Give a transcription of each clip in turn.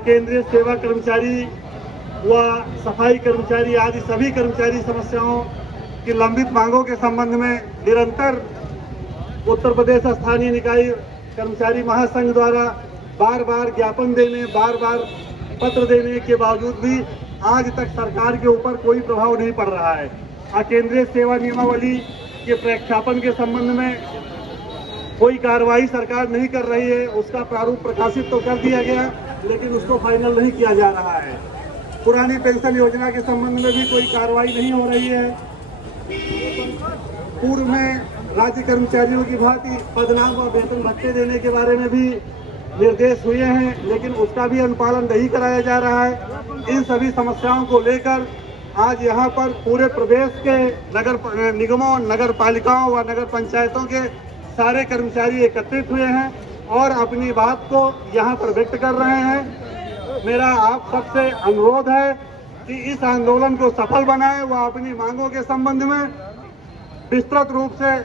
केंद्रीय सेवा कर्मचारी व सफाई कर्मचारी आदि सभी कर्मचारी समस्याओं की लंबित मांगों के संबंध में निरंतर उत्तर प्रदेश स्थानीय निकाय कर्मचारी महासंघ द्वारा बार बार ज्ञापन देने, बार बार पत्र देने के बावजूद भी आज तक सरकार के ऊपर कोई प्रभाव नहीं पड़ रहा है। केंद्रीय सेवा नियमावली के प्रख्यापन के संबंध में कोई कार्रवाई सरकार नहीं कर रही है। उसका प्रारूप प्रकाशित तो कर दिया गया, लेकिन उसको फाइनल नहीं किया जा रहा है। पुरानी पेंशन योजना के संबंध में भी कोई कार्रवाई नहीं हो रही है। पूर्व में राज्य कर्मचारियों की भांति पदनाम व वेतन भत्ते देने के बारे में भी निर्देश हुए हैं, लेकिन उसका भी अनुपालन नहीं कराया जा रहा है। इन सभी समस्याओं को लेकर आज यहाँ पर पूरे प्रदेश के नगर निगमों, नगर पालिकाओं व नगर पंचायतों के सारे कर्मचारी एकत्रित हुए हैं और अपनी बात को यहाँ पर व्यक्त कर रहे हैं। मेरा आप सबसे अनुरोध है कि इस आंदोलन को सफल बनाएं व अपनी मांगों के संबंध में विस्तृत रूप से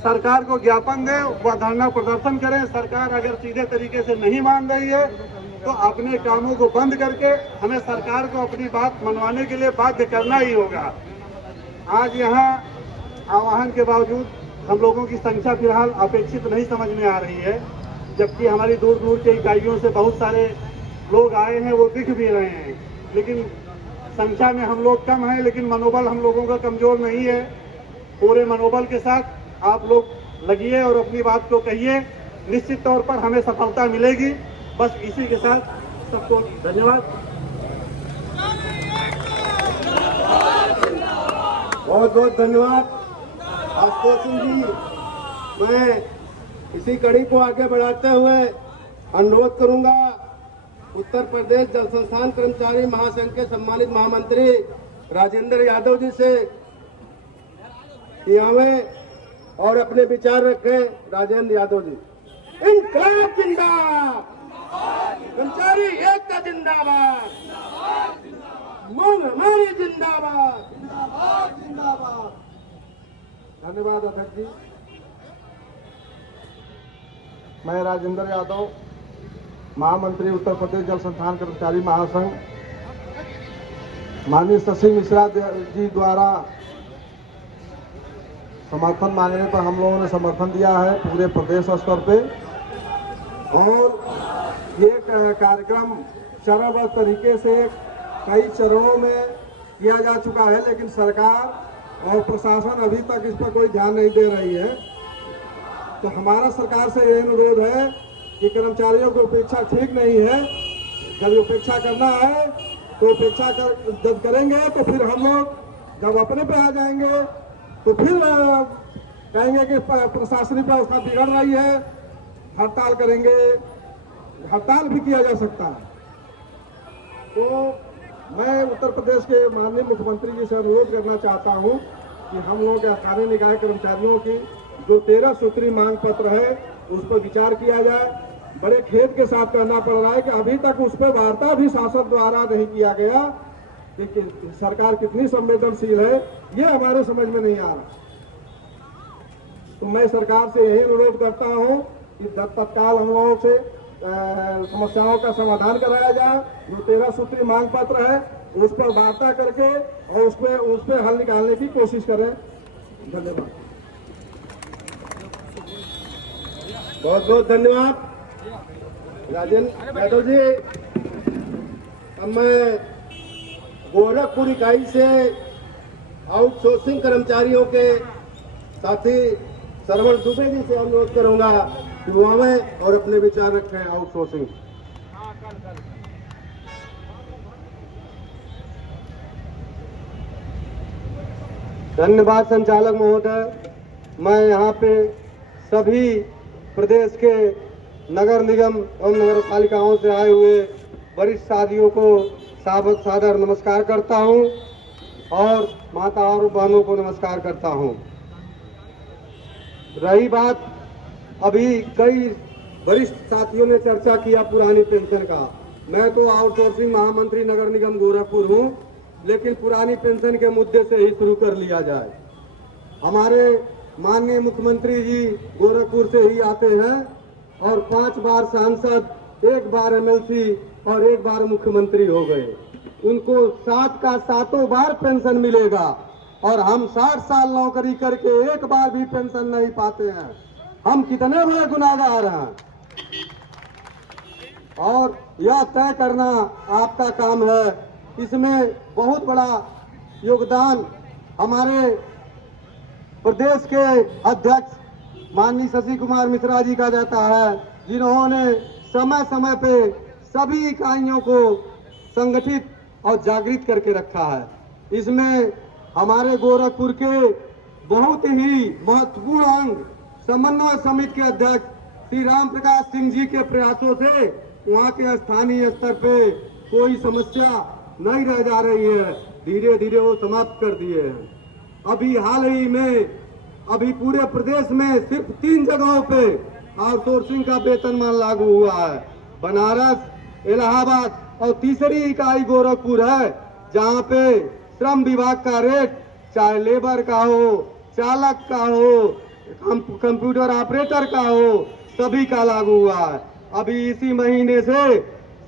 सरकार को ज्ञापन दें व धरना प्रदर्शन करें। सरकार अगर सीधे तरीके से नहीं मान रही है तो अपने कामों को बंद करके हमें सरकार को अपनी बात मनवाने के लिए बाध्य करना ही होगा। आज यहाँ आह्वान के बावजूद हम लोगों की संख्या फिलहाल अपेक्षित नहीं समझ में आ रही है, जबकि हमारी दूर दूर के इकाइयों से बहुत सारे लोग आए हैं, वो दिख भी रहे हैं। लेकिन संख्या में हम लोग कम हैं, लेकिन मनोबल हम लोगों का कमजोर नहीं है। पूरे मनोबल के साथ आप लोग लगिए और अपनी बात को कहिए। निश्चित तौर पर हमें सफलता मिलेगी। बस इसी के साथ सबको धन्यवाद। बहुत बहुत धन्यवाद आशुतोष सिंह जी। मैं इसी कड़ी को आगे बढ़ाते हुए अनुरोध करूंगा उत्तर प्रदेश जल संस्थान कर्मचारी महासंघ के सम्मानित महामंत्री राजेंद्र यादव जी से कि हमें और अपने विचार रखें। राजेंद्र यादव जी। इंकलाब जिंदाबाद, कर्मचारी एकता जिंदाबाद, मांग हमारी जिंदाबाद। धन्यवाद अध्यक्ष जी। मैं राजेंद्र यादव, महामंत्री उत्तर प्रदेश जल संस्थान कर्मचारी महासंघ, माननीय शशि मिश्रा जी द्वारा समर्थन मांगने पर हम लोगों ने समर्थन दिया है पूरे प्रदेश स्तर पे। और ये कार्यक्रम चरणबद्ध तरीके से कई चरणों में किया जा चुका है, लेकिन सरकार और प्रशासन अभी तक इस पर कोई ध्यान नहीं दे रही है। तो हमारा सरकार से ये अनुरोध है कि कर्मचारियों की उपेक्षा ठीक नहीं है। जब उपेक्षा करना है तो उपेक्षा जब करेंगे तो फिर हम लोग जब अपने पे आ जाएंगे तो फिर कहेंगे कि प्रशासनिक व्यवस्था बिगड़ रही है, हड़ताल करेंगे। हड़ताल भी किया जा सकता है। तो मैं उत्तर प्रदेश के माननीय मुख्यमंत्री जी से अनुरोध करना चाहता हूं कि हम लोगों के स्थानीय निकाय कर्मचारियों की जो 13 सूत्री मांग पत्र है उस पर विचार किया जाए। बड़े खेद के साथ कहना पड़ रहा है कि अभी तक उस पर वार्ता भी शासन द्वारा नहीं किया गया कि सरकार कितनी संवेदनशील है, ये हमारे समझ में नहीं आ रहा। तो मैं सरकार से यही अनुरोध करता हूं कि तत्काल हम लोगों से समस्याओं का समाधान कराया जाए। जो 13 सूत्री मांग पत्र है उस पर वार्ता करके और उस पर हल निकालने की कोशिश करें। धन्यवाद। बहुत बहुत धन्यवाद राजेंद्र यादव जी। अब मैं गोरखपुर इकाई से आउटसोर्सिंग कर्मचारियों के साथी श्रवण दुबे जी से अनुरोध करूंगा कि वो हमें और अपने विचार रखें आउटसोर्सिंग। धन्यवाद संचालक महोदय। मैं यहाँ पे सभी प्रदेश के नगर निगम एवं नगर पालिकाओं से आए हुए वरिष्ठ साथियों को सादर नमस्कार करता हूँ और माता और बहनों को नमस्कार करता हूँ। रही बात, अभी कई वरिष्ठ साथियों ने चर्चा किया पुरानी पेंशन का। मैं तो आउटसोर्सिंग महामंत्री नगर निगम गोरखपुर हूँ, लेकिन पुरानी पेंशन के मुद्दे से ही शुरू कर लिया जाए। हमारे माननीय मुख्यमंत्री जी गोरखपुर से ही आते हैं और 5 बार सांसद, 1 बार MLC और एक बार मुख्यमंत्री हो गए, उनको 7 का 7 बार पेंशन मिलेगा और हम 60 साल नौकरी करके एक बार भी पेंशन नहीं पाते हैं। हम कितने बड़े गुनाहगार हैं। और यह तय करना आपका काम है। इसमें बहुत बड़ा योगदान हमारे प्रदेश के अध्यक्ष माननीय शशि कुमार मिश्रा जी का जाता है, जिन्होंने समय समय पे सभी इकाइयों को संगठित और जागृत करके रखा है। इसमें हमारे गोरखपुर के बहुत ही महत्वपूर्ण अंग समन्वय समिति के अध्यक्ष श्री राम प्रकाश सिंह जी के प्रयासों से वहाँ के स्थानीय स्तर पे कोई समस्या नहीं रह जा रही है, धीरे धीरे वो समाप्त कर दिए हैं। अभी हाल ही में अभी पूरे प्रदेश में सिर्फ 3 जगहों पे आउटसोर्सिंग का वेतनमान लागू हुआ है, बनारस, इलाहाबाद और तीसरी इकाई गोरखपुर है, जहाँ पे श्रम विभाग का रेट चाहे लेबर का हो, चालक का हो, कंप्यूटर ऑपरेटर का हो, सभी का लागू हुआ है। अभी इसी महीने से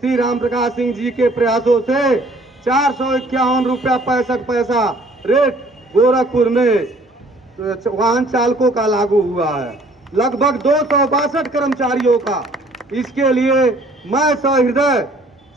श्री राम प्रकाश सिंह जी के प्रयासों से 451 रुपया 65 पैसा रेट गोरखपुर में वाहन चालकों का लागू हुआ है, लगभग 262 कर्मचारियों का। इसके लिए मैं सहृदय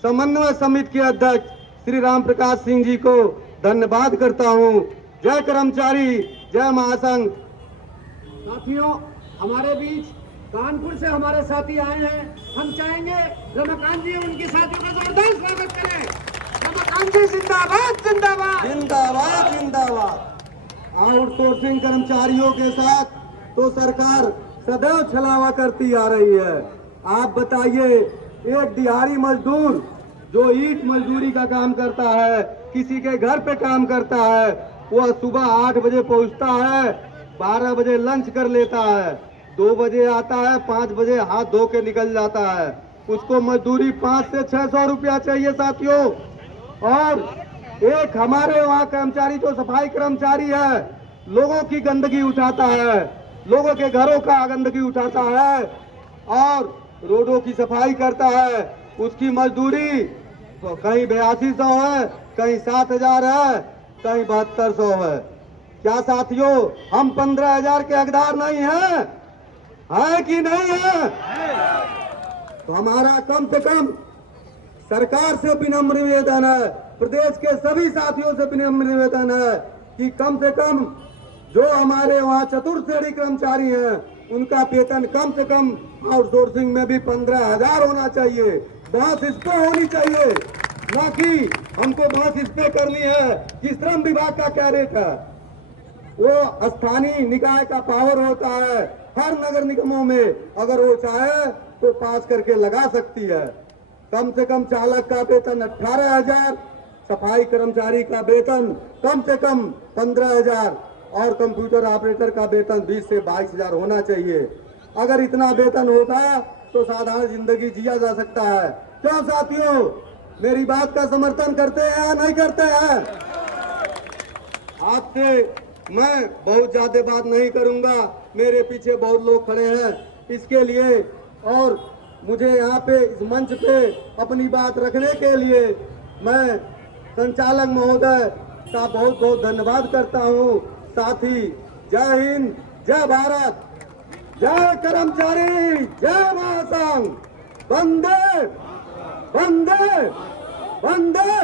समन्वय समिति के अध्यक्ष श्री राम प्रकाश सिंह जी को धन्यवाद करता हूं। जय कर्मचारी, जय महासंघ। साथियों, हमारे बीच कानपुर से हमारे साथी आए हैं। हम चाहेंगे रमाकांत जी उनके साथियों का जोरदार स्वागत करें। रमाकांत जी जिंदाबाद जिंदाबाद जिंदाबाद जिंदाबाद। आउटसोर्सिंग कर्मचारियों के साथ तो सरकार सदैव छलावा करती आ रही है। आप बताइए, एक दिहाड़ी मजदूर जो ईंट मजदूरी का काम करता है, किसी के घर पे काम करता है, वह सुबह 8 बजे पहुंचता है, 12 बजे लंच कर लेता है, 2 बजे आता है, 5 बजे हाथ धो के निकल जाता है। उसको मजदूरी 500 से 600 रुपया चाहिए साथियों। और एक हमारे वहाँ कर्मचारी जो सफाई कर्मचारी है, लोगों की गंदगी उठाता है, लोगों के घरों का गंदगी उठाता है और रोडों की सफाई करता है। उसकी मजदूरी तो कहीं 8200 है, कहीं 7000 है, कहीं 7200 है। क्या साथियों, हम 15000 के हकदार नहीं हैं? है कि नहीं है? तो हमारा कम से कम सरकार से विनम्र निवेदन है, प्रदेश के सभी साथियों से विनम्र निवेदन है कि कम से कम जो हमारे वहाँ चतुर्थ कर्मचारी हैं, उनका वेतन कम से कम आउटसोर्सिंग में भी 15000 होना चाहिए। बहस इस पे होनी चाहिए, ना कि हमको बहस इस पे करनी है कि श्रम विभाग का क्या रेट है। वो स्थानीय निकाय का पावर होता है, हर नगर निगमों में अगर वो चाहे तो पास करके लगा सकती है। कम से कम चालक का वेतन 18000, सफाई कर्मचारी का वेतन कम से कम 15000 और कंप्यूटर ऑपरेटर का वेतन 20 से 22000 होना चाहिए। अगर इतना वेतन होता तो साधारण जिंदगी जिया जा सकता है। क्यों साथियों, मेरी बात का समर्थन करते हैं या नहीं करते हैं? आपसे मैं बहुत ज्यादा बात नहीं करूंगा, मेरे पीछे बहुत लोग खड़े हैं इसके लिए, और मुझे यहाँ पे इस मंच पे अपनी बात रखने के लिए मैं संचालक महोदय का बहुत बहुत धन्यवाद करता हूँ। साथ ही जय हिंद, जय भारत, जय कर्मचारी, जय महासंघ, वंदे वंदे वंदे।